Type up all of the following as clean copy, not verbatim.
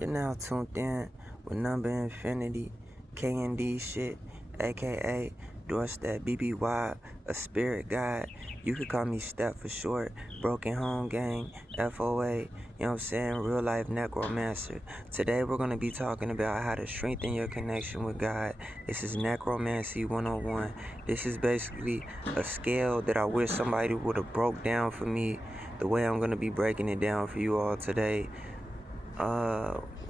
You're now tuned in with Number Infinity, K&D shit, aka doorstepbby, a spirit guide. You could call me Step for short, Broken Home Gang, FOA, you know what I'm saying, real life necromancer. Today we're going to be talking about how to strengthen your connection with God. This is Necromancy 101. This is basically a scale that I wish somebody would have broke down for me the way I'm going to be breaking it down for you all today.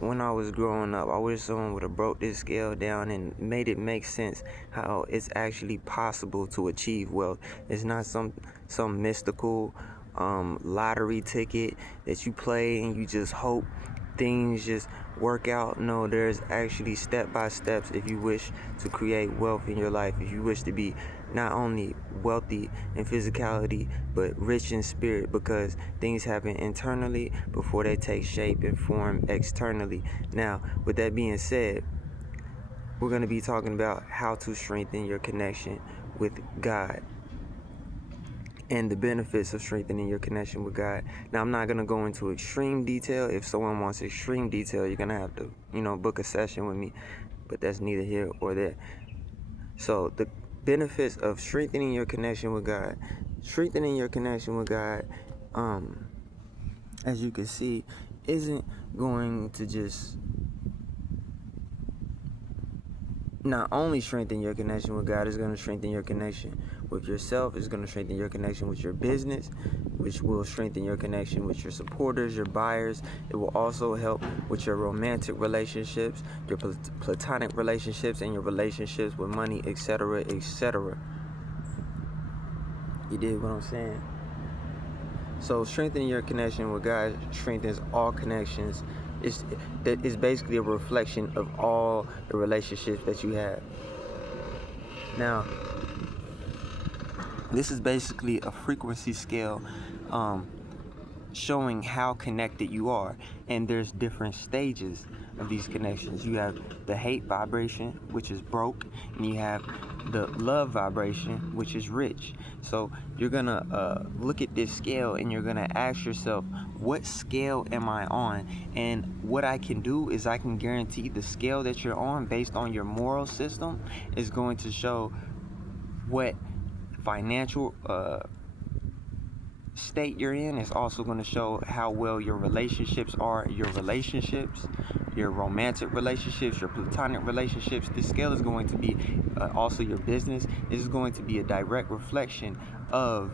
When I was growing up, I wish someone would have broke this scale down and made it make sense how it's actually possible to achieve wealth. It's not some mystical lottery ticket that you play and you just hope things just work out. No, there's actually step by steps if you wish to create wealth in your life, if you wish to be not only wealthy in physicality but rich in spirit, because things happen internally before they take shape and form externally. Now, with that being said, we're going to be talking about how to strengthen your connection with God and the benefits of strengthening your connection with God. Now, I'm not going to go into extreme detail. If someone wants extreme detail, you're going to have to, book a session with me, but that's neither here or there. So the benefits of strengthening your connection with God. Strengthening your connection with God, as you can see, isn't going to just not only strengthen your connection with God, it's going to strengthen your connection with yourself. It's going to strengthen your connection with your business, which will strengthen your connection with your supporters, your buyers. It will also help with your romantic relationships, your platonic relationships, and your relationships with money, etc., etc. You dig what I'm saying? So strengthening your connection with God strengthens all connections. It's basically a reflection of all the relationships that you have. Now, this is basically a frequency scale showing how connected you are. And there's different stages of these connections. You have the hate vibration, which is broke, and you have the love vibration, which is rich. So you're gonna look at this scale and you're gonna ask yourself, what scale am I on? And what I can do is I can guarantee the scale that you're on based on your moral system is going to show what financial state you're in. Is also going to show how well your relationships are, your romantic relationships, your platonic relationships. This scale is going to be also your business. This is going to be a direct reflection of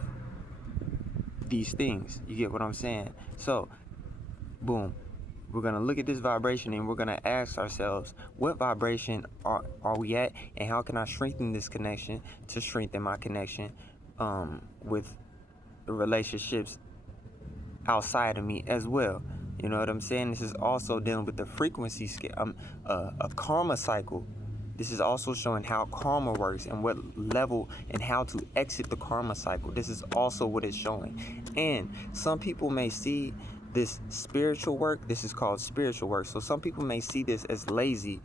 these things. You get what I'm saying? So, boom. We're going to look at this vibration and we're going to ask ourselves, what vibration are we at, and how can I strengthen this connection to strengthen my connection with the relationships outside of me as well. You know what I'm saying? This is also dealing with the frequency scale, a karma cycle. This is also showing how karma works and what level and how to exit the karma cycle. This is also what it's showing. And some people may see this spiritual work. This is called spiritual work. So some people may see this as lazy,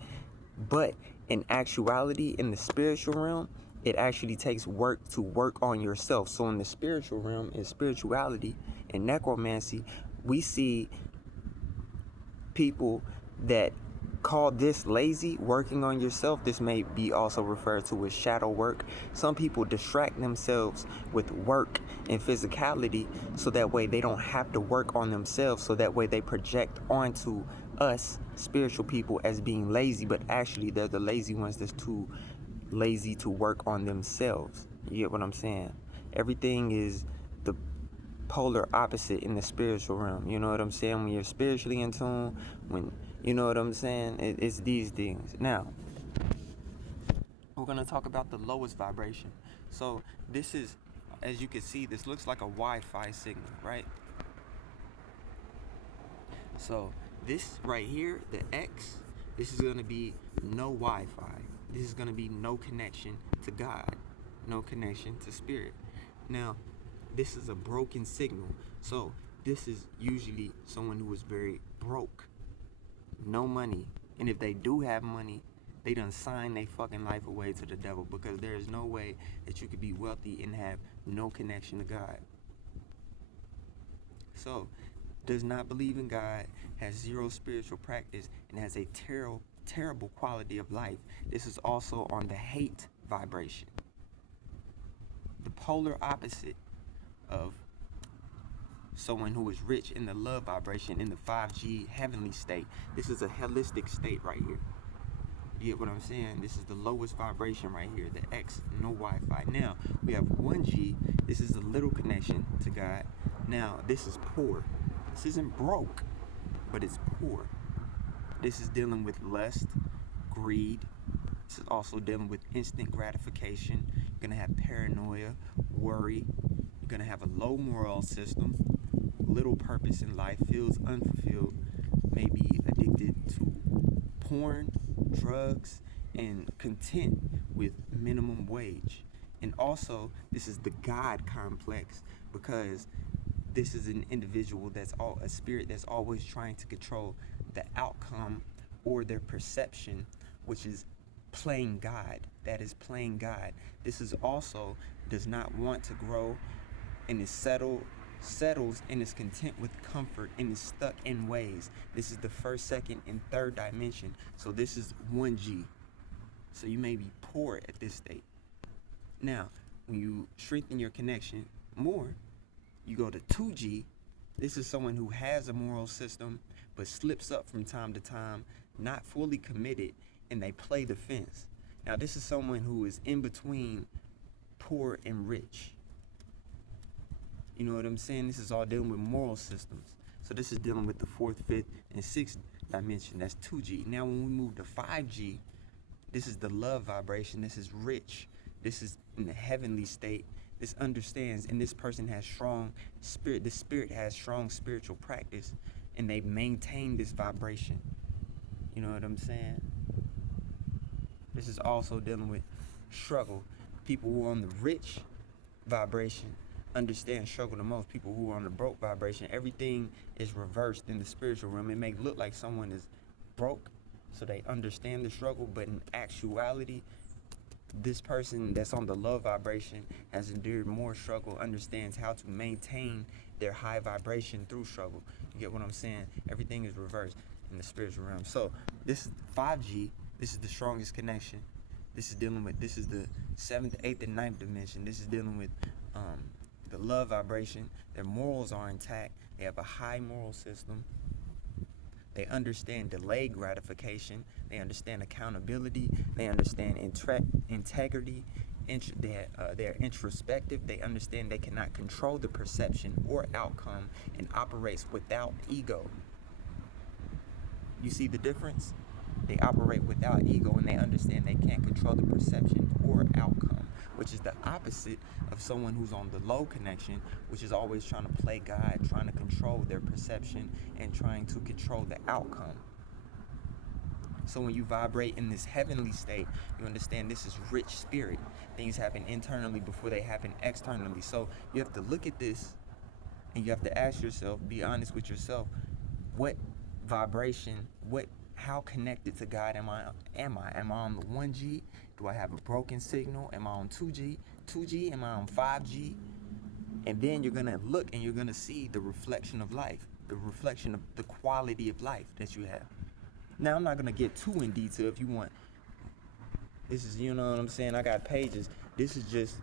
but in actuality, in the spiritual realm, it actually takes work to work on yourself. So in the spiritual realm, in spirituality, in necromancy, we see people that call this lazy, working on yourself. This may be also referred to as shadow work. Some people distract themselves with work and physicality so that way they don't have to work on themselves, so that way they project onto us spiritual people as being lazy, but actually they're the lazy ones that's too lazy to work on themselves. You get what I'm saying? Everything is the polar opposite in the spiritual realm. You know what I'm saying? When you're spiritually in tune, when you know what I'm saying, it's these things. Now, we're going to talk about the lowest vibration. So this is, as you can see, this looks like a Wi-Fi signal, right? So this right here, the X, this is going to be no Wi-Fi. This is going to be no connection to God, no connection to spirit. Now, this is a broken signal. So this is usually someone who is very broke, no money. And if they do have money, they done sign their fucking life away to the devil, because there is no way that you could be wealthy and have no connection to God. So does not believe in God, has zero spiritual practice, and has a terrible quality of life. This is also on the hate vibration, the polar opposite of someone who is rich in the love vibration, in the 5G heavenly state. This is a holistic state right here. You get what I'm saying? This is the lowest vibration right here, the X, no Wi-Fi. Now, we have 1G. This is a little connection to God. Now, this is poor. This isn't broke, but it's poor. This is dealing with lust, greed. This is also dealing with instant gratification. You're going to have paranoia, worry. You're going to have a low moral system, little purpose in life, feels unfulfilled, maybe addicted to porn, drugs, and content with minimum wage. And also, this is the God complex, because this is an individual a spirit that's always trying to control the outcome or their perception, which is playing God. That is playing God. This is also does not want to grow and is settles and is content with comfort and is stuck in ways. This is the first, second, and third dimension. So this is 1G. So you may be poor at this state. Now, when you strengthen your connection more, you go to 2G. This is someone who has a moral system but slips up from time to time, not fully committed, and they play the fence. Now, this is someone who is in between poor and rich. You know what I'm saying? This is all dealing with moral systems. So this is dealing with the 4th, 5th, and 6th dimension. That's 2G. Now when we move to 5G, this is the love vibration. This is rich. This is in the heavenly state. This understands, and this person has strong spirit. The spirit has strong spiritual practice, and they maintain this vibration. You know what I'm saying? This is also dealing with struggle. People who are on the rich vibration understand struggle the most. People who are on the broke vibration, everything is reversed in the spiritual realm. It may look like someone is broke, so they understand the struggle, but in actuality, this person that's on the love vibration has endured more struggle, understands how to maintain their high vibration through struggle. You get what I'm saying? Everything is reversed in the spiritual realm. So this is 5G. This is the strongest connection. This is the 7th, 8th, and 9th dimension. This is dealing with the love vibration. Their morals are intact. They have a high moral system. They understand delayed gratification. They understand accountability. They understand integrity. They're introspective. They understand they cannot control the perception or outcome and operates without ego. You see the difference? They operate without ego, and they understand they can't control the perception or outcome, which is the opposite of someone who's on the low connection, which is always trying to play God, trying to control their perception and trying to control the outcome. So when you vibrate in this heavenly state, you understand this is rich spirit. Things happen internally before they happen externally. So you have to look at this and you have to ask yourself, be honest with yourself, what vibration, how connected to God am I? Am I on the 1G? Do I have a broken signal? Am I on 2G? Am I on 5G? And then you're going to look and you're going to see the reflection of life, the reflection of the quality of life that you have. Now, I'm not going to get too in detail if you want. This is, you know what I'm saying? I got pages. This is just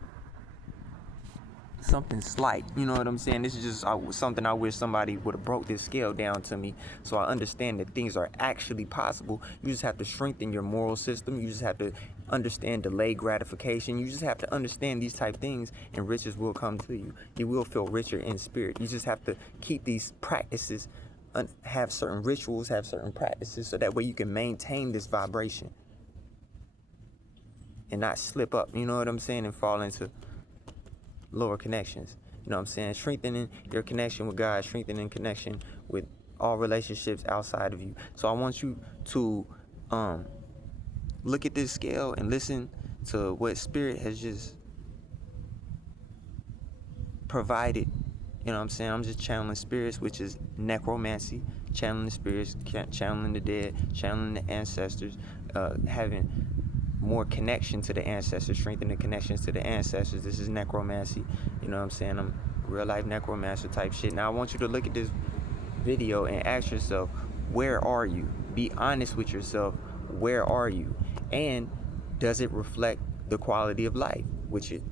something slight, you know what I'm saying? This is just something I wish somebody would have broke this scale down to me, so I understand that things are actually possible. You just have to strengthen your moral system. You just have to understand delayed gratification. You just have to understand these type things, and riches will come to you. You will feel richer in spirit. You just have to keep these practices, have certain rituals, have certain practices, so that way you can maintain this vibration and not slip up, you know what I'm saying, and fall into lower connections. You know what I'm saying? Strengthening your connection with God, strengthening connection with all relationships outside of you. So I want you to look at this scale and listen to what Spirit has just provided. You know what I'm saying? I'm just channeling spirits, which is necromancy, channeling the spirits, channeling the dead, channeling the ancestors, having more connection to the ancestors, strengthening connections to the ancestors. This is necromancy. You know what I'm saying? I'm real life necromancer type shit. Now I want you to look at this video and ask yourself, where are you? Be honest with yourself. Where are you? And does it reflect the quality of life? Which it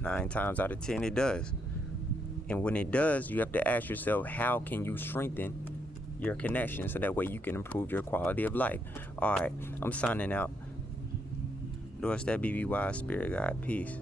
9 times out of 10 it does. And when it does, you have to ask yourself, how can you strengthen your connection so that way you can improve your quality of life? All right, I'm signing out. doorstepbby, Spirit Guide. Peace.